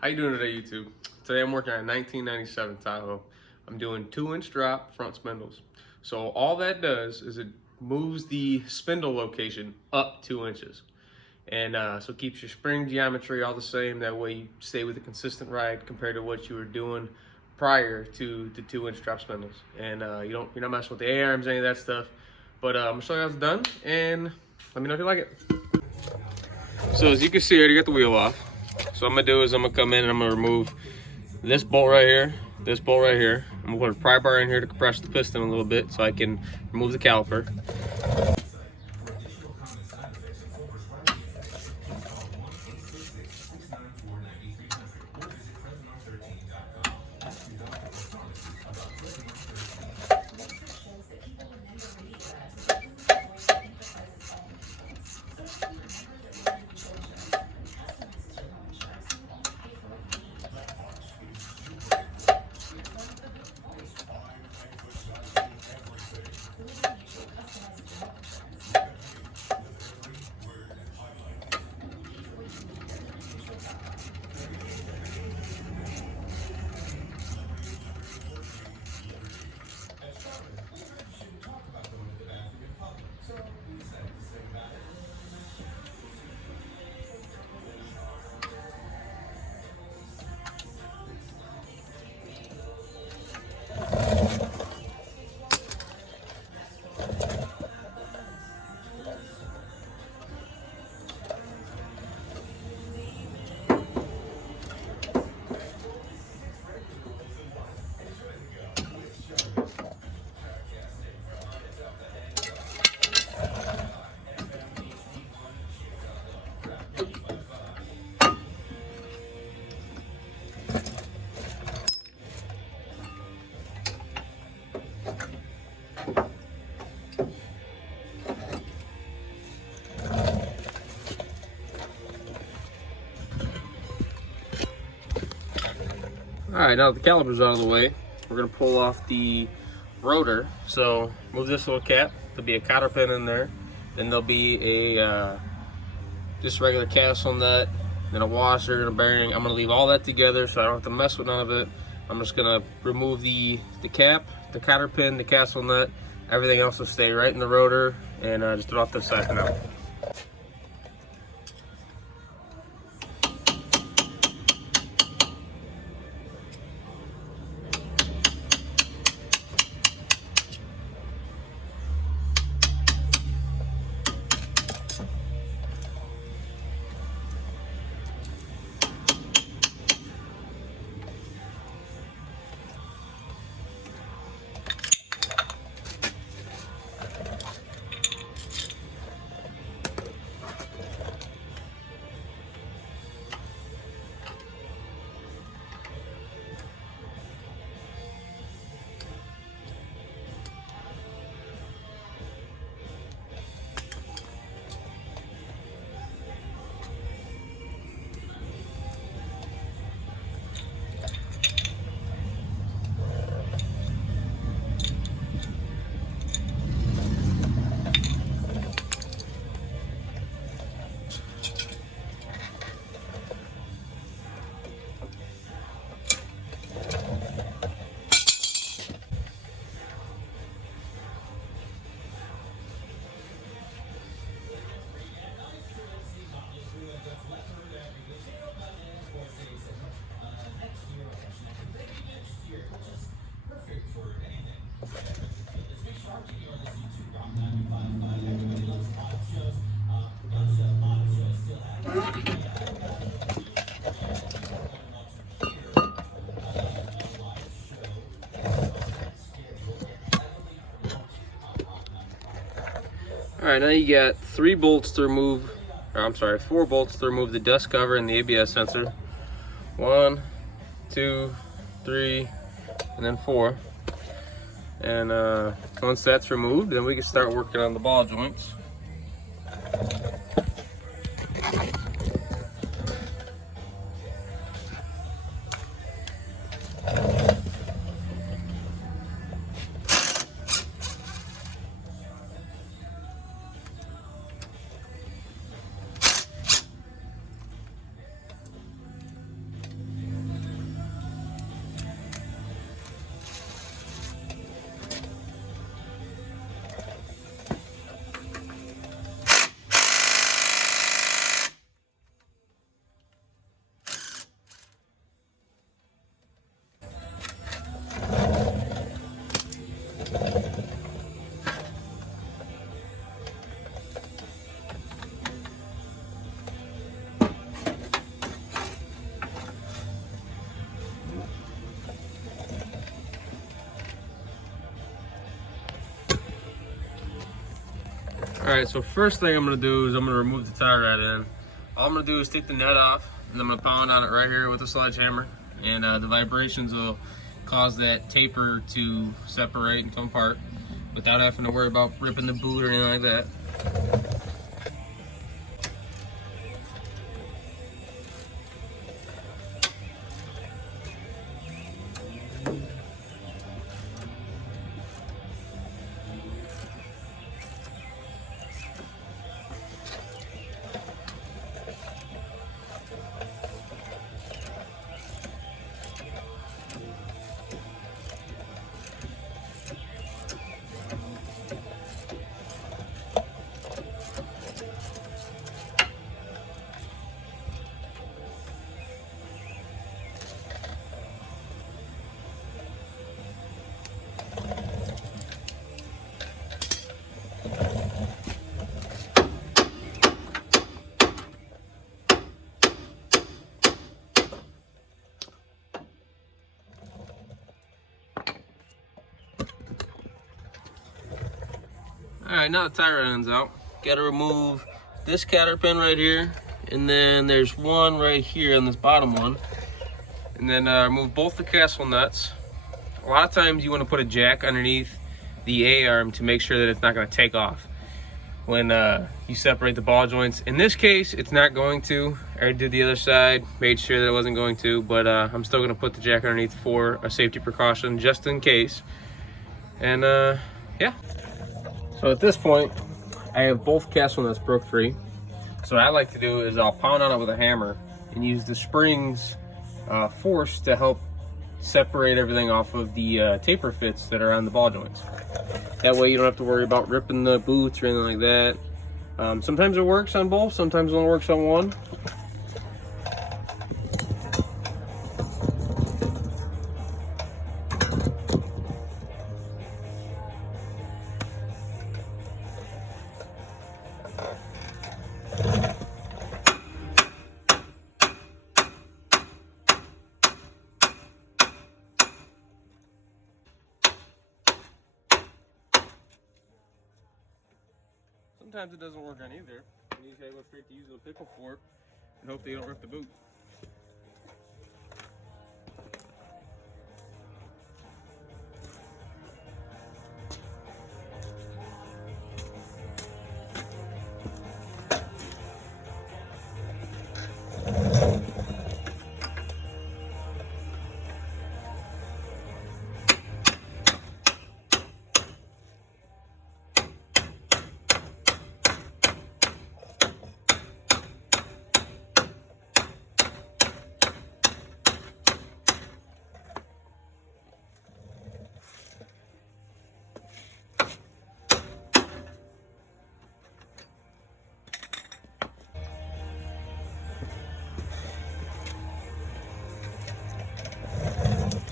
How you doing today, YouTube? Today I'm working on a 1997 Tahoe. I'm doing 2-inch drop front spindles. So all that does is it moves the spindle location up 2 inches. And so it keeps your spring geometry all the same. That way you stay with a consistent ride compared to what you were doing prior to the 2-inch drop spindles. And you're not messing with the A-arms, any of that stuff. But I'm gonna show you how it's done and let me know if you like it. So as you can see, I already got the wheel off. So what I'm gonna do is I'm gonna come in and I'm gonna remove this bolt right here, this bolt right here. I'm gonna put a pry bar in here to compress the piston a little bit so I can remove the caliper. All right, now that the caliper's out of the way, we're gonna pull off the rotor. So move this little cap. There'll be a cotter pin in there. Then there'll be a just regular castle nut, then a washer and a bearing. I'm gonna leave all that together so I don't have to mess with none of it. I'm just gonna remove the cap, the cotter pin, the castle nut. Everything else will stay right in the rotor, and just throw it off to the side for now. All right, now you got 3 bolts to remove, or I'm sorry, 4 bolts to remove the dust cover and the ABS sensor. 1, 2, 3, and then 4. And once that's removed, then we can start working on the ball joints. All right, so first thing I'm gonna do is I'm gonna remove the tie rod end. All I'm gonna do is take the net off, and I'm gonna pound on it right here with a sledgehammer, and the vibrations will cause that taper to separate and come apart without having to worry about ripping the boot or anything like that. All right, now the tie rod end's out. Got to remove this cotter pin right here, and then there's one right here on this bottom one. And then remove both the castle nuts. A lot of times you want to put a jack underneath the A-arm to make sure that it's not going to take off when you separate the ball joints. In this case, it's not going to. I already did the other side, made sure that it wasn't going to, but I'm still going to put the jack underneath for a safety precaution just in case. And yeah. So at this point, I have both castle nuts broke free. So what I like to do is I'll pound on it with a hammer and use the springs force to help separate everything off of the taper fits that are on the ball joints. That way you don't have to worry about ripping the boots or anything like that. Sometimes it works on both, sometimes it only works on one. Sometimes it doesn't work on either. You just gotta go straight to using a pickle fork and hope they don't rip the boot.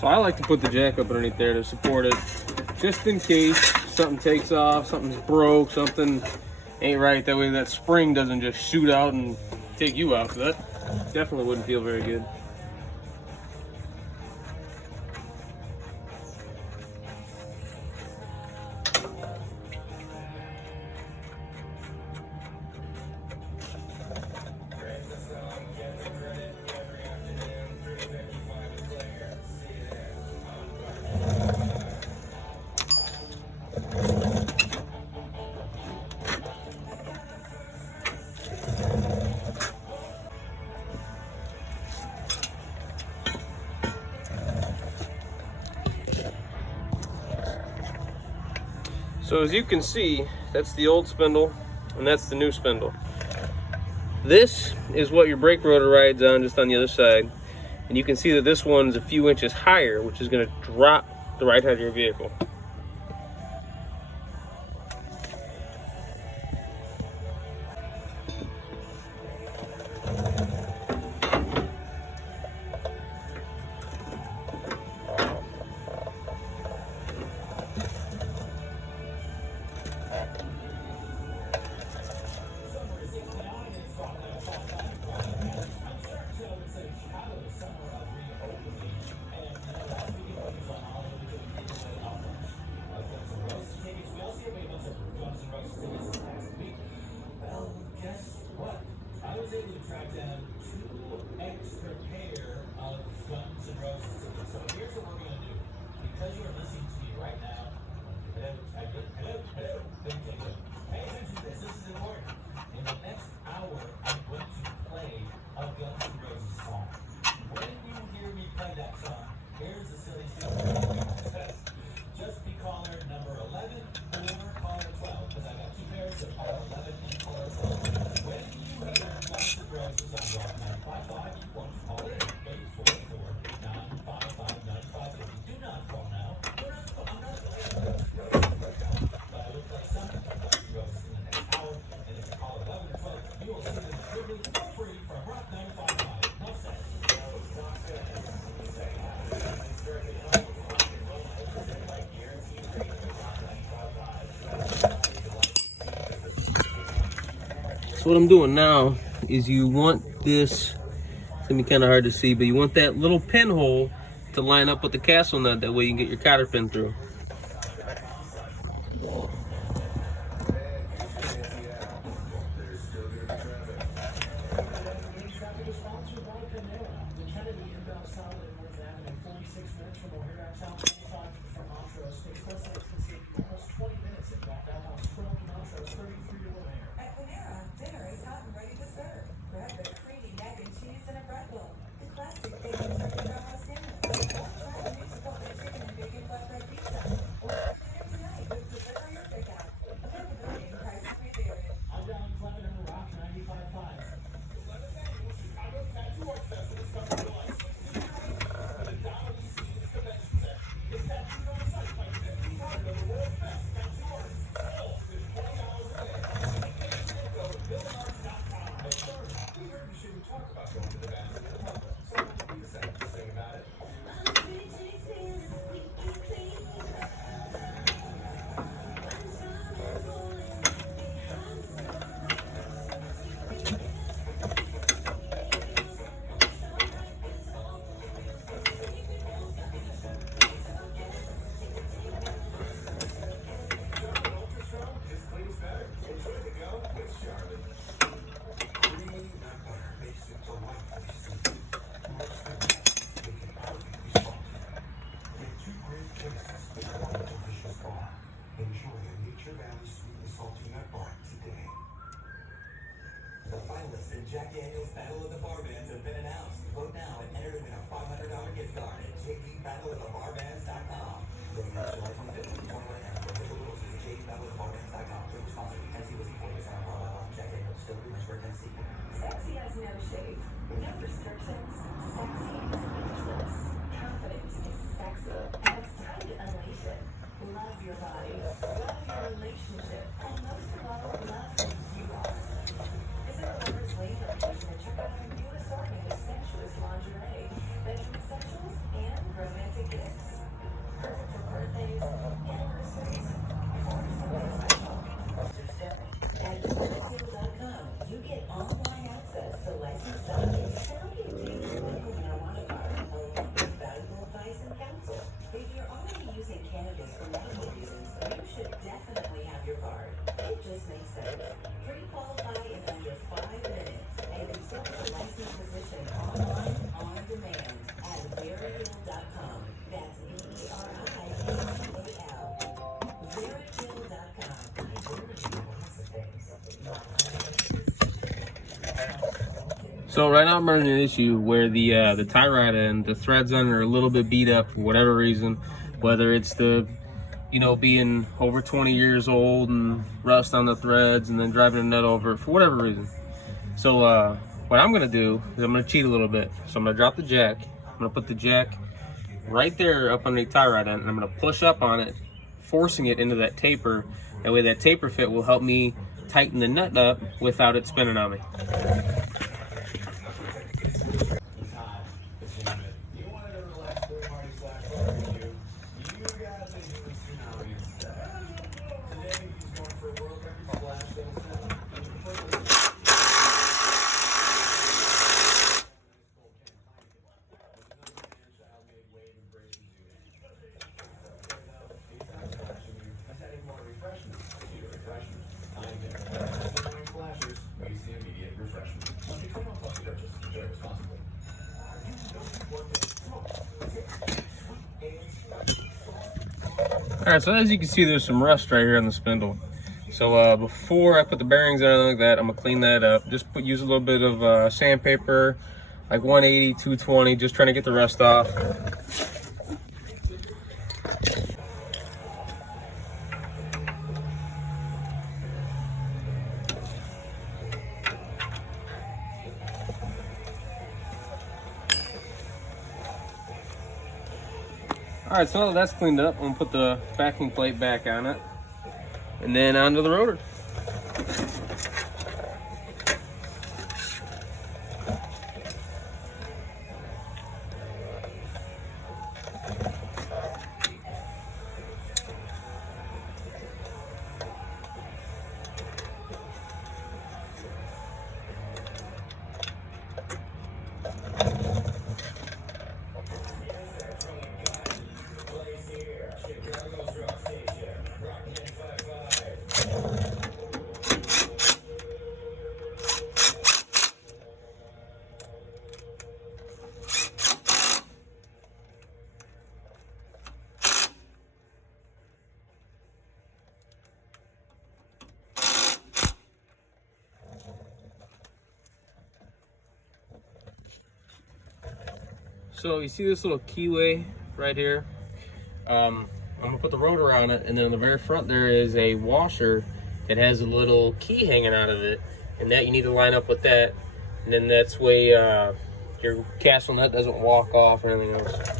So I like to put the jack up underneath there to support it, just in case something takes off, something's broke, something ain't right. That way that spring doesn't just shoot out and take you out. So that definitely wouldn't feel very good. So as you can see, that's the old spindle and that's the new spindle. This is what your brake rotor rides on, just on the other side. And you can see that this one's a few inches higher, which is going to drop the ride height of your vehicle. So what I'm doing now is you want this, it's gonna be kind of hard to see, but you want that little pinhole to line up with the castle nut. That way you can get your cotter pin through. Jack Daniel's Battle of the Barbands have been announced. Vote now and enter to win a $500 gift card at jdbattleofthebarbands.com. From July 25th, 2021, official rules is jdbattleofthebarbands.com. Drink responsibly. Tennessee whiskey, 40% alcohol. Jack Daniel's Distillery, Lynchburg, Tennessee. Sexy has no shade, no restrictions. Sexy is ageless. Confidence is sexy, and it's time to unleash it. Love your body, love your relationship, and most of all, love who you are. Visit our Lover's Lane location and check out our new assortment of sensuous lingerie, bedroom essentials, and romantic gifts. Perfect for birthdays, anniversaries, or something special. At spindle.com, you get online access to licensed doctors to help you obtain your medical marijuana card, along with valuable advice and counsel. If you're already using cannabis for medical reasons, you should definitely have your card. It just makes sense. Pre-qualify in under 5 minutes and consult a licensed physician online on demand at veryhill.com. That's VERIHILL. veryhill.com. So right now I'm running an issue where the tie rod and the threads on it are a little bit beat up for whatever reason, whether it's the being over 20 years old and rust on the threads and then driving a nut over it for whatever reason. So what I'm gonna do is I'm gonna cheat a little bit. So I'm gonna drop the jack. I'm gonna put the jack right there up underneath the tie rod end, and I'm gonna push up on it, forcing it into that taper. That way that taper fit will help me tighten the nut up without it spinning on me. Alright, so as you can see, there's some rust right here on the spindle. So before I put the bearings and everything like that, I'm gonna clean that up. Just use a little bit of sandpaper, like 180, 220, just trying to get the rust off. Alright, so now that that's cleaned up, I'm gonna put the backing plate back on it, and then onto the rotor. So you see this little keyway right here? I'm gonna put the rotor on it, and then on the very front there is a washer that has a little key hanging out of it, and that you need to line up with that, and then that's way your castle nut doesn't walk off or anything else.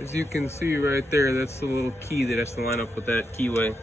As you can see right there, that's the little key that has to line up with that keyway.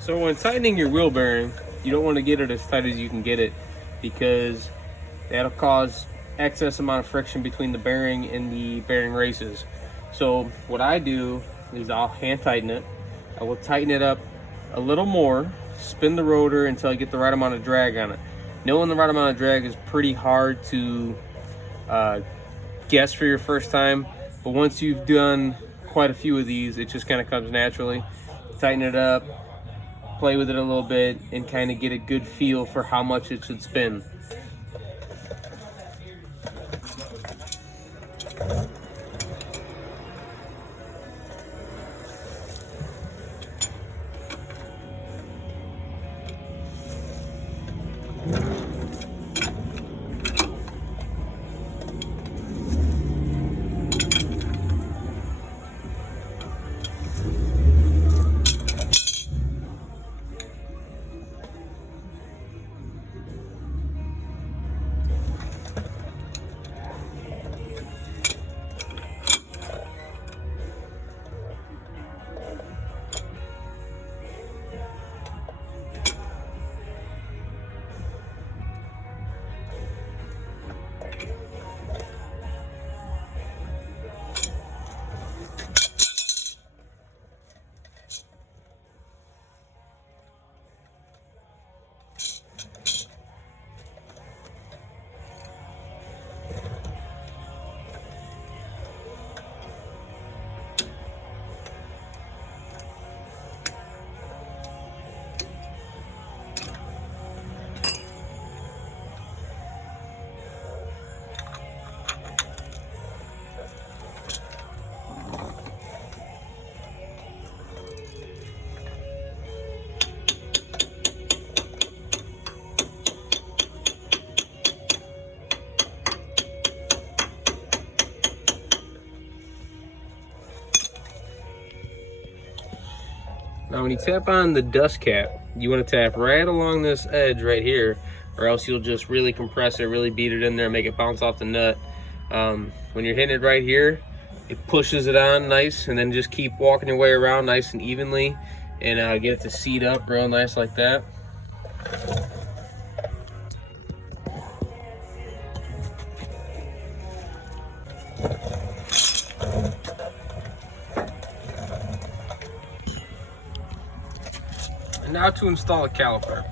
So when tightening your wheel bearing, you don't want to get it as tight as you can get it, because that'll cause excess amount of friction between the bearing and the bearing races. So what I do is I'll hand tighten it. I will tighten it up a little more, spin the rotor until I get the right amount of drag on it. Knowing the right amount of drag is pretty hard to guess for your first time, but once you've done quite a few of these, it just kind of comes naturally. Tighten it up, play with it a little bit, and kind of get a good feel for how much it should spin. Now when you tap on the dust cap, you want to tap right along this edge right here, or else you'll just really compress it, really beat it in there, make it bounce off the nut. When you're hitting it right here, it pushes it on nice, and then just keep walking your way around nice and evenly, and get it to seat up real nice like that. Now to install a caliper.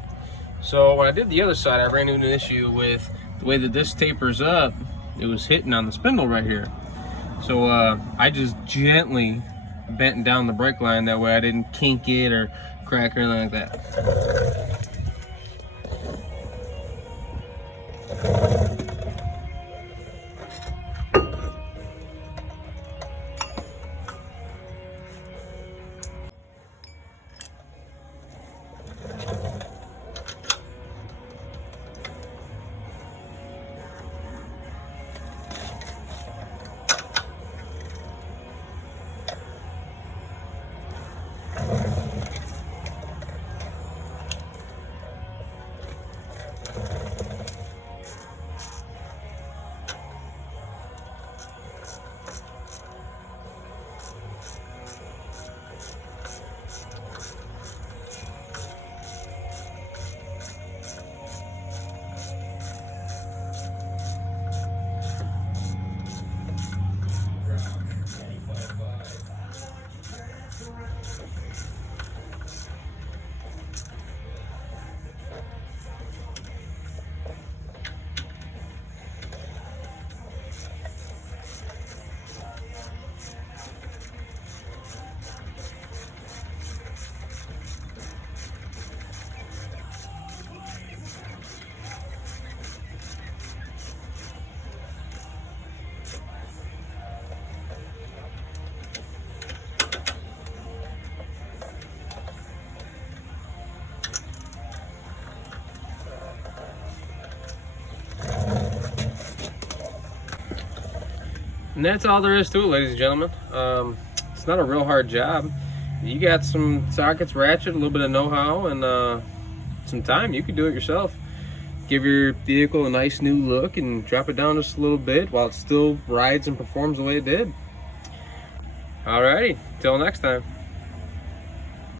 So when I did the other side, I ran into an issue with the way that this tapers up. It was hitting on the spindle right here. So I just gently bent down the brake line, that way I didn't kink it or crack or anything like that. And that's all there is to it, ladies and gentlemen. It's not a real hard job. You got some sockets, ratchet, a little bit of know-how, and some time. You can do it yourself. Give your vehicle a nice new look and drop it down just a little bit while it still rides and performs the way it did. Alrighty, till next time.